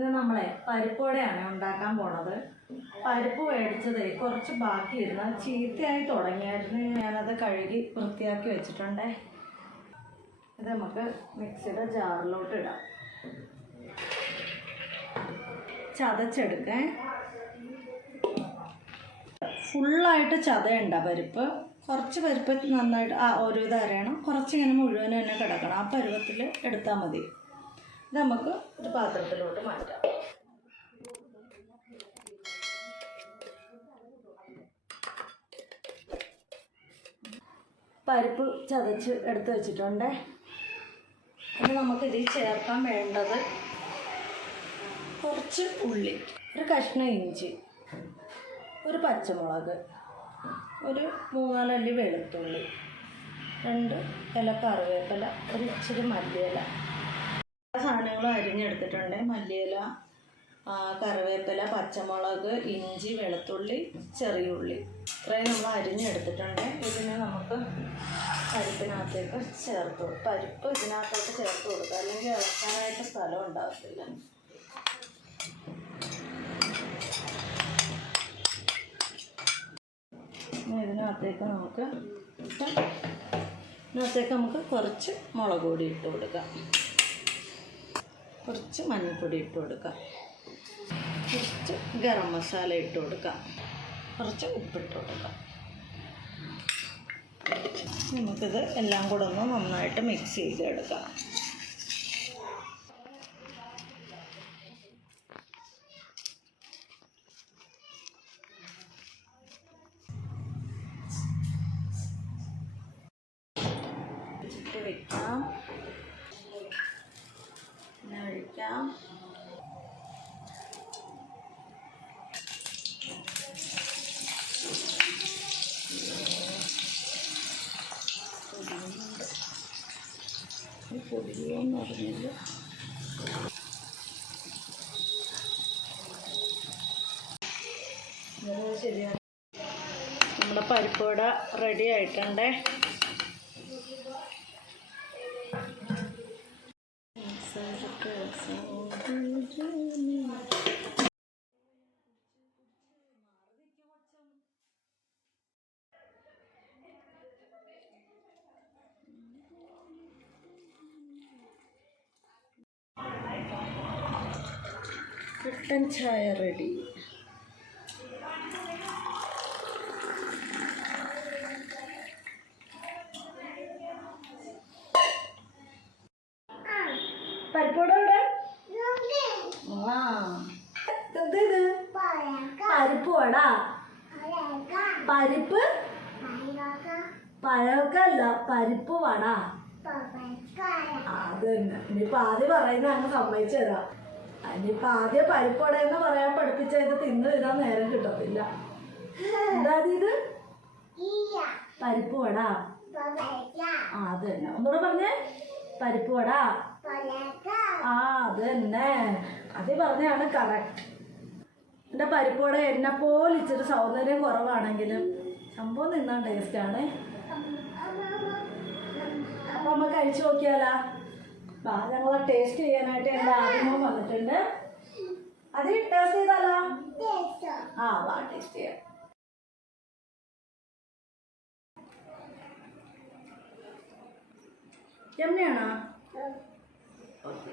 ഇന്ന് നമ്മളെ പരിപ്പോടെയാണ് ഉണ്ടാക്കാൻ പോണത്. പരിപ്പ് മേടിച്ചത് കുറച്ച് ബാക്കിയിരുന്ന. ചീത്തയായി തുടങ്ങിയായിരുന്നു. ഞാനത് കഴുകി വൃത്തിയാക്കി വെച്ചിട്ടുണ്ടേ. ഇത് നമുക്ക് മിക്സിയുടെ ജാറിലോട്ട് ഇടാം. ചതച്ചെടുക്കേ. ഫുള്ളായിട്ട് ചതയുണ്ട പരിപ്പ്. കുറച്ച് പരിപ്പ് നന്നായിട്ട് ആ ഒരു ഇത് അരയണം. കുറച്ച് ഇങ്ങനെ മുഴുവനും തന്നെ കിടക്കണം. ആ പരുവത്തിൽ എടുത്താൽ മതി. നമുക്ക് ഒരു പാത്രത്തിലോട്ട് മാറ്റാം. പരിപ്പ് ചതച്ച് എടുത്ത് വെച്ചിട്ടുണ്ട്. ഇനി നമുക്ക് ഇതിൽ ചേർക്കാൻ വേണ്ടത് കുറച്ച് ഉള്ളി ഒരു കഷ്ണം ഇഞ്ചി ഒരു പച്ചമുളക് ഒരു മൂന്നാലല്ലി വെളുത്തുള്ളി രണ്ട് ഇല കറിവേപ്പില ഒരു ഇച്ചിരി മല്ലിയില സാധനങ്ങളും അരിഞ്ഞെടുത്തിട്ടുണ്ട്. മല്ലിയില കറിവേപ്പില പച്ചമുളക് ഇഞ്ചി വെളുത്തുള്ളി ചെറിയ ഉള്ളി. ഇത്രയും നമ്മൾ അരിഞ്ഞെടുത്തിട്ടുണ്ട്. ഇതിനെ നമുക്ക് പരിപ്പിനകത്തേക്ക് ചേർത്ത് പരിപ്പ് ഇതിനകത്തോട്ട് ചേർത്ത് കൊടുക്കുക അല്ലെങ്കിൽ ഇളക്കാനായിട്ട് സ്ഥലം ഉണ്ടാകത്തില്ല. ഇതിനകത്തേക്ക് നമുക്ക് ഇതിനകത്തേക്ക് നമുക്ക് കുറച്ച് മുളക് പൊടി ഇട്ട് കൊടുക്കാം. കുറച്ച് മഞ്ഞൾപ്പൊടി ഇട്ട് കൊടുക്കാം. കുറച്ച് ഗരം മസാല ഇട്ട് കൊടുക്കാം. കുറച്ച് ഉപ്പിട്ട് കൊടുക്കാം. നമുക്കിത് എല്ലാം കൂടെ ഒന്ന് നന്നായിട്ട് മിക്സ് ചെയ്തെടുക്കാം. വെക്കാം. ഒഴിക്കാം പൊടിയോന്ന് പറഞ്ഞില്ല. ശരിയാണ് നമ്മുടെ പരിപ്പുവട റെഡി ആയിട്ടുണ്ടേ. കട്ടൻ ചായ റെഡി. പരിപ്പോടെ ഇത് പരിപ്പ് വട. പരിപ്പ്? വട. അത് തന്നെ. ഇനിയിപ്പോ ആദ്യം പറയുന്ന അങ്ങ് സമ്മതിച്ചു ഇനിയിപ്പോ ആദ്യം പരിപ്പടയെന്ന് എന്ന് പറയാൻ പഠിപ്പിച്ചത് തിന്നു തരാൻ നേരം കിട്ടത്തില്ല. എന്താ ഇത് പരിപ്പ് വട ആ അത് തന്നെ. ഒന്നുകൂടെ പറഞ്ഞേ. പരിപ്പ് വട ആ അത് തന്നെ. അത് പറഞ്ഞാണ് കറക്റ്റ് എന്റെ വട എന്നെ പോലെ ഇച്ചിരി സൗന്ദര്യം കുറവാണെങ്കിലും സംഭവം തിന്നാൻ ടേസ്റ്റാണ് അപ്പം നമ്മൾ കഴിച്ചു നോക്കിയാലാ? വാ ഞങ്ങൾ ടേസ്റ്റ് ചെയ്യാനായിട്ട് എന്റെ ആദ്യമോ വന്നിട്ടുണ്ട്. അത് ടേസ്റ്റ് ചെയ്താലോ? ആ വാ ടേസ്റ്റ് ചെയ്യാം. എമ്മയാണോ ഓക്കെ.